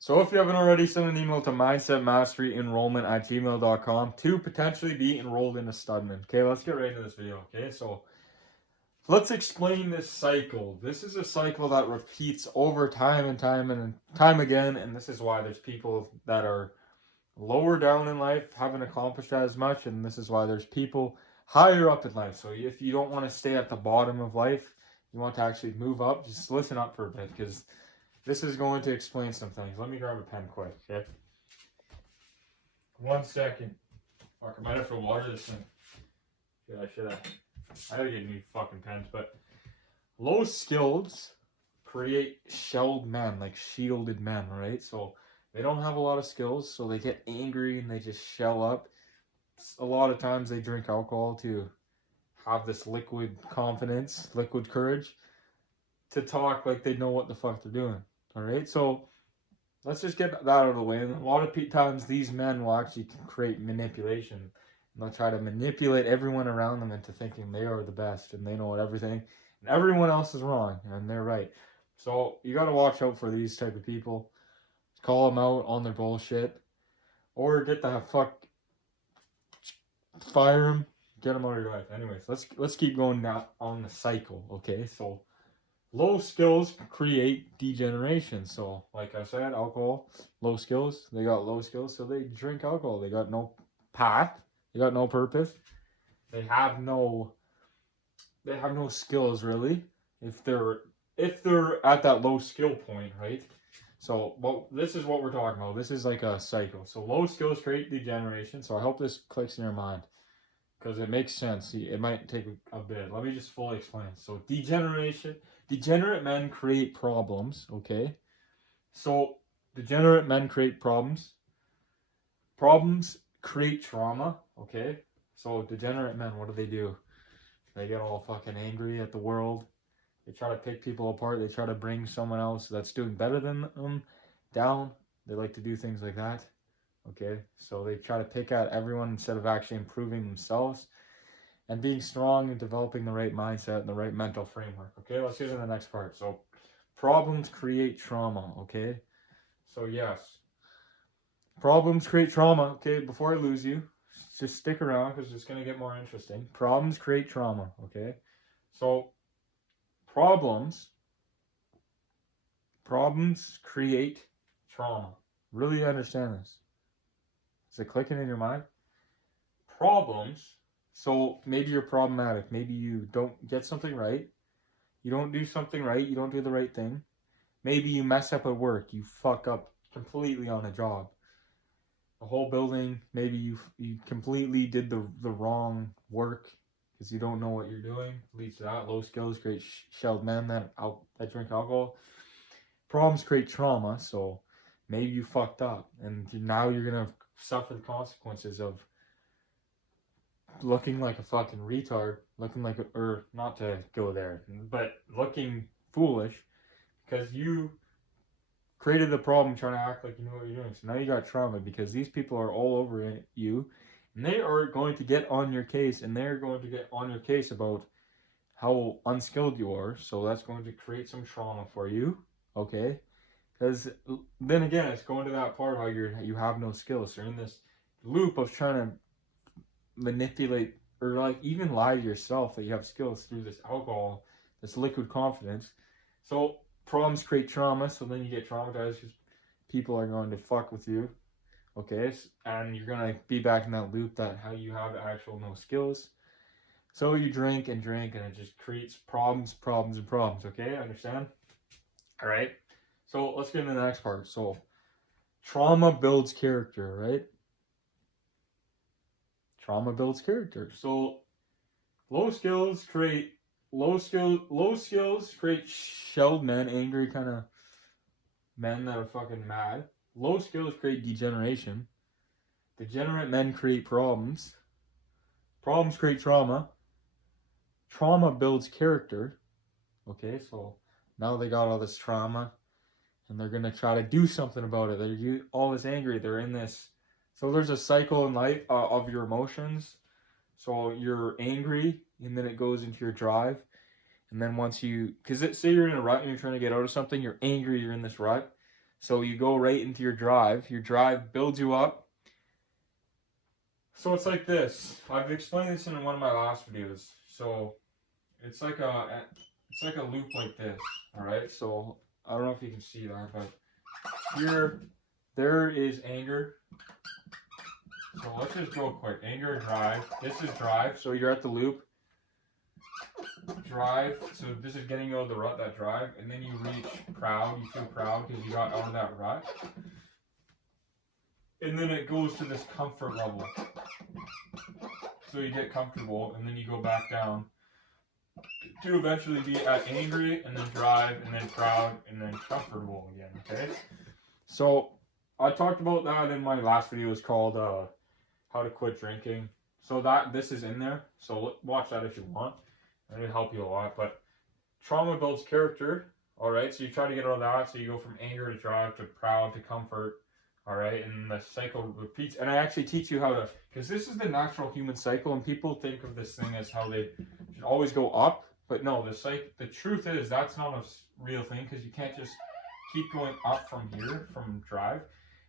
So if you haven't already, send an email to mindsetmasteryenrollment@gmail.com to potentially be enrolled in a Studman. Okay, let's get right into this video. Okay, so let's explain this cycle. This is a cycle that repeats over time and time and time again, and this is why there's people that are lower down in life, haven't accomplished as much, and this is why there's people higher up in life. So if you don't want to stay at the bottom of life, you want to actually move up, just listen up for a bit, because this is going to explain some things. Let me grab a pen quick, okay? 1 second. Fuck, I might have to water this thing. Yeah, I should have. I gotta get new fucking pens, but low skills create shelled men, like shielded men, right? So they don't have a lot of skills, so they get angry and they just shell up. A lot of times they drink alcohol to have this liquid confidence, liquid courage to talk like they know what the fuck they're doing. All right, so let's just get that out of the way. And a lot of times these men will actually create manipulation. And they'll try to manipulate everyone around them into thinking they are the best and they know everything, and everyone else is wrong and they're right. So you got to watch out for these type of people. Call them out on their bullshit, or get the fuck, fire them, get them out of your life. Anyways, let's keep going now on the cycle. Okay, so low skills create degeneration. So, like I said, alcohol, low skills. They got low skills, so they drink alcohol. They got no path. They got no purpose. They have no. They have no skills really. If they're at that low skill point, right? So, well, this is what we're talking about. This is like a cycle. So, low skills create degeneration. So, I hope this clicks in your mind because it makes sense. It might take a bit. Let me just fully explain. So, degenerate men create problems, okay? So, degenerate men create problems. Problems create trauma, okay? So, degenerate men, what do? They get all fucking angry at the world. They try to pick people apart. They try to bring someone else that's doing better than them down. They like to do things like that, okay? So, they try to pick at everyone instead of actually improving themselves and being strong and developing the right mindset and the right mental framework. Okay, let's get to the next part. So, problems create trauma. Okay, so yes, problems create trauma. Okay, before I lose you, just stick around because it's going to get more interesting. Problems create trauma. Okay, so problems create trauma. Really understand this. Is it clicking in your mind? Problems. So maybe you're problematic. Maybe you don't get something right. You don't do something right. You don't do the right thing. Maybe you mess up at work. You fuck up completely on a job. The whole building. Maybe you completely did the wrong work because you don't know what you're doing. Leads to that. Low skills create shelled men that drink alcohol. Problems create trauma. So maybe you fucked up, and now you're gonna suffer the consequences of looking like a fucking retard, looking like or not to go there, but looking foolish because you created the problem trying to act like you know what you're doing. So now you got trauma because these people are all over you and they are going to get on your case and they're going to get on your case about how unskilled you are. So that's going to create some trauma for you, okay? Because then again, it's going to that part how you have no skills. You're in this loop of trying to manipulate or like even lie to yourself that you have skills through this alcohol, this liquid confidence. So problems create trauma, so then you get traumatized because people are going to fuck with you, okay? And you're gonna be back in that loop that how you have actual no skills. So you drink and drink, and it just creates problems, problems, and problems. Okay, understand? All right. So let's get into the next part. So trauma builds character, right? Trauma builds character. So low skills create low skills create shelled men, angry kind of men that are fucking mad. Low skills create degeneration. Degenerate men create problems. Problems create trauma. Trauma builds character. Okay, so now they got all this trauma and they're gonna try to do something about it. They're all this angry. They're in this. So there's a cycle in life of your emotions. So you're angry, and then it goes into your drive, and then once you, because say you're in a rut and you're trying to get out of something, you're angry. You're in this rut. So you go right into your drive. Your drive builds you up. So it's like this. I've explained this in one of my last videos. So it's like a loop like this. All right. So I don't know if you can see that, but here, there is anger. So let's just go quick. Anger, drive. This is drive. So you're at the loop. Drive. So this is getting out of the rut, that drive. And then you reach proud. You feel proud because you got out of that rut. And then it goes to this comfort level. So you get comfortable and then you go back down to eventually be at angry and then drive and then proud and then comfortable again. Okay. So I talked about that in my last video. It's called how to quit drinking. So this is in there. So watch that if you want. It'll help you a lot. But trauma builds character. All right. So you try to get out of that. So you go from anger to drive to proud to comfort. All right. And the cycle repeats. And I actually teach you how to, because this is the natural human cycle. And people think of this thing as how they should always go up. But no, the truth is that's not a real thing, because you can't just keep going up from here, from drive.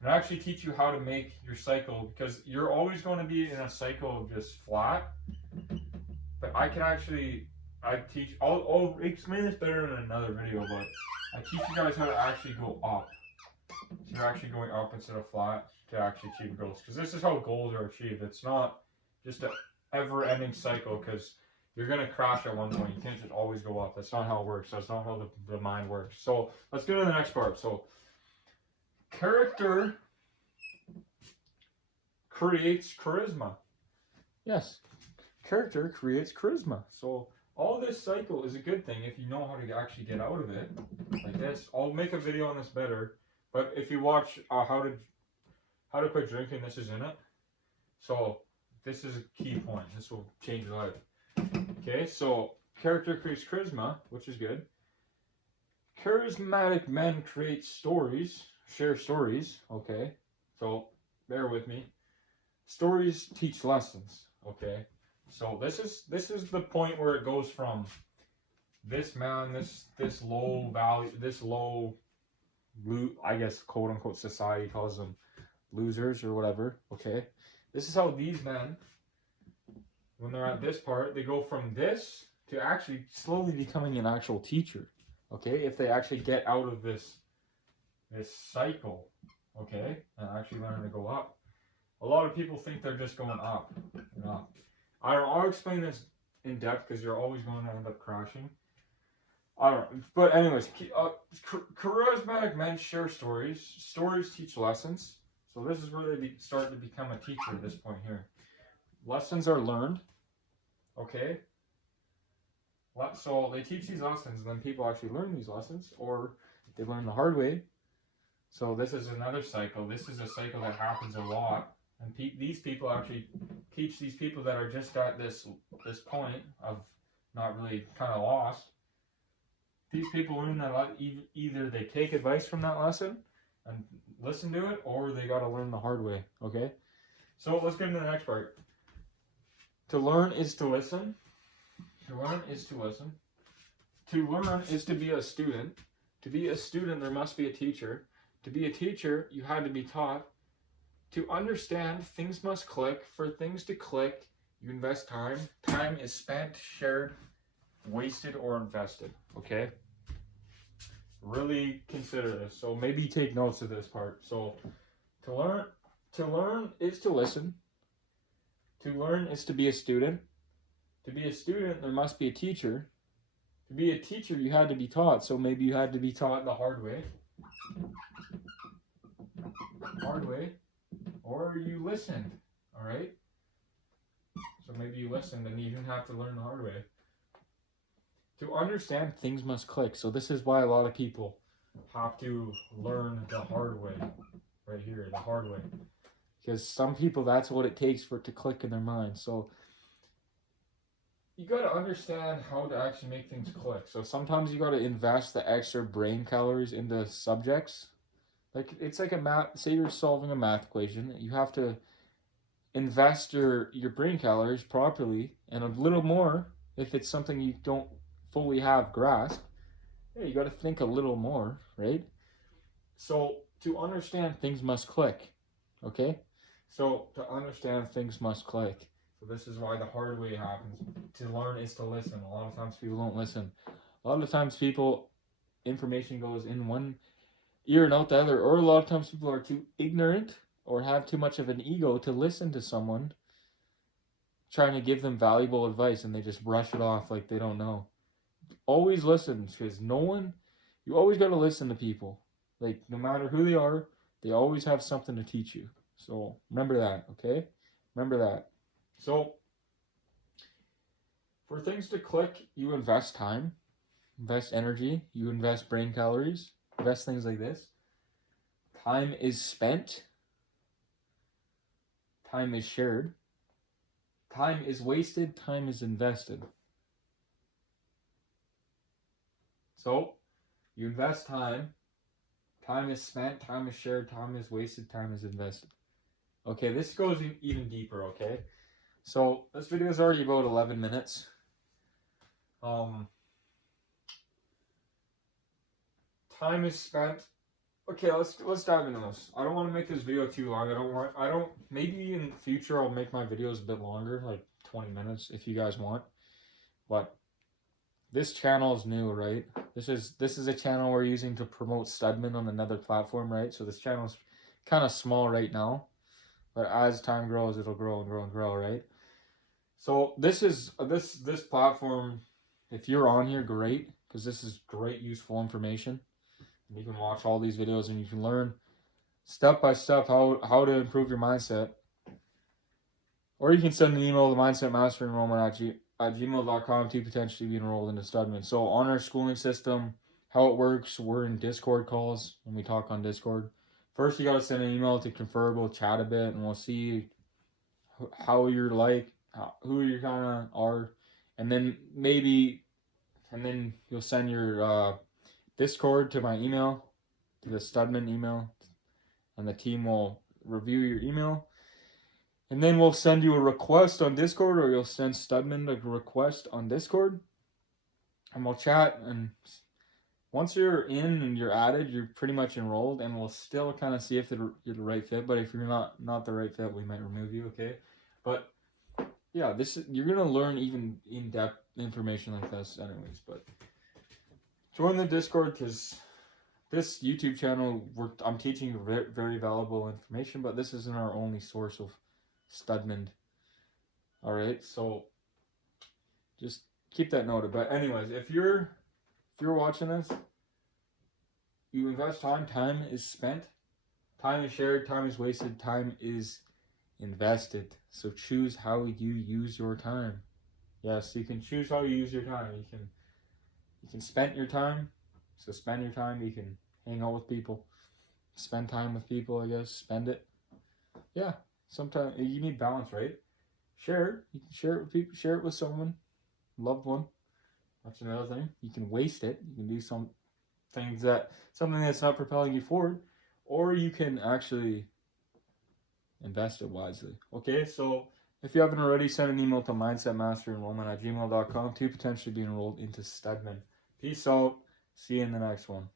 And I actually teach you how to make your cycle, because you're always going to be in a cycle of just flat. But I'll explain this better in another video, but I teach you guys how to actually go up. So you're actually going up instead of flat to actually achieve goals. Because this is how goals are achieved. It's not just an ever-ending cycle, because you're going to crash at one point. You can't just always go up. That's not how it works. That's not how the mind works. So let's go to the next part. So character creates charisma. Yes, character creates charisma. So all this cycle is a good thing if you know how to actually get out of it. Like this. I'll make a video on this better. But if you watch how to quit drinking, this is in it. So this is a key point. This will change your life. Okay, so character creates charisma, which is good. Charismatic men create stories, share stories. Okay, so bear with me. Stories teach lessons. Okay, so this is the point where it goes from this man, this low value, I guess quote unquote society calls them losers or whatever. Okay, this is how these men, when they're at this part, they go from this to actually slowly becoming an actual teacher. Okay, if they actually get out of this cycle, okay, and actually learn to go up. A lot of people think they're just going up and up. I'll explain this in depth, because you're always going to end up crashing. I don't know. But anyways, charismatic men share stories. Stories teach lessons. So this is where they start to become a teacher at this point here. Lessons are learned. Okay. So they teach these lessons, and then people actually learn these lessons, or they learn the hard way. So this is another cycle. This is a cycle that happens a lot. And these people actually teach these people that are just at this point of not really kind of lost. These people learn that either they take advice from that lesson and listen to it, or they got to learn the hard way. Okay? So let's get into the next part. To learn is to listen. To learn is to listen. To learn is to be a student. To be a student, there must be a teacher. To be a teacher, you had to be taught. To understand, things must click. For things to click, you invest time. Time is spent, shared, wasted, or invested. Okay? Really consider this. So maybe take notes of this part. So to learn is to listen. To learn is to be a student. To be a student, there must be a teacher. To be a teacher, you had to be taught. So maybe you had to be taught the hard way. Hard way. Or you listened. All right? So maybe you listened and you didn't have to learn the hard way. To understand, things must click. So this is why a lot of people have to learn the hard way. Right here, the hard way. Because some people, that's what it takes for it to click in their mind. So you got to understand how to actually make things click. So sometimes you got to invest the extra brain calories into subjects. Like it's like say you're solving a math equation. You have to invest your brain calories properly, and a little more if it's something you don't fully have grasped. Yeah, you got to think a little more, right? So to understand, things must click. Okay? So to understand, things must click. So this is why the hard way happens. To learn is to listen. A lot of times people don't listen. A lot of times information goes in one ear and out the other. Or a lot of times people are too ignorant or have too much of an ego to listen to someone trying to give them valuable advice, and they just brush it off like they don't know. Always listen, because you always got to listen to people. Like, no matter who they are, they always have something to teach you. So remember that, okay? Remember that. So for things to click, you invest time, invest energy, you invest brain calories, invest things like this. Time is spent, time is shared, time is wasted, time is invested. So you invest time, time is spent, time is shared, time is wasted, time is invested. Okay, this goes even deeper, okay? So this video is already about 11 minutes. Time is spent. Okay, let's dive into this. I don't want to make this video too long. Maybe in the future I'll make my videos a bit longer, like 20 minutes if you guys want. But this channel is new, right? This is a channel we're using to promote Studman on another platform, right? So this channel is kind of small right now, but as time grows, it'll grow and grow and grow, right? So this platform, if you're on here, great, because this is great, useful information. And you can watch all these videos and you can learn step by step how to improve your mindset. Or you can send an email to mindsetmasterenrollment@gmail.com to potentially be enrolled into Studman. So on our schooling system, how it works, we're in Discord calls when we talk on Discord. First, you got to send an email to confer, we'll chat a bit, and we'll see how you're like, who you kind of are, and then you'll send your Discord to my email, to the Studman email, and the team will review your email. And then we'll send you a request on Discord, or you'll send Studman a request on Discord, and we'll chat. And once you're in and you're added, you're pretty much enrolled, and we'll still kind of see if you're the right fit. But if you're not the right fit, we might remove you, okay? But yeah, you're gonna learn even in-depth information like this, anyways. But join the Discord, because this YouTube channel, I'm teaching very, very valuable information, but this isn't our only source of Studman. Alright, so just keep that noted. But anyways, if you're watching this, you invest time, time is spent, time is shared, time is wasted, time is invested. So choose how you use your time. Yes, you can choose how you use your time. You can spend your time. So spend your time. You can hang out with people, spend time with people, I guess. Spend it. Yeah, sometimes you need balance, right? Share it. You can share it with people. Share it with someone, loved one. That's another thing. You can waste it. You can do something that's not propelling you forward, or you can actually invest it wisely. Okay, so if you haven't already, send an email to mindsetmasterenrollment@gmail.com to potentially be enrolled into Studman. Peace out. See you in the next one.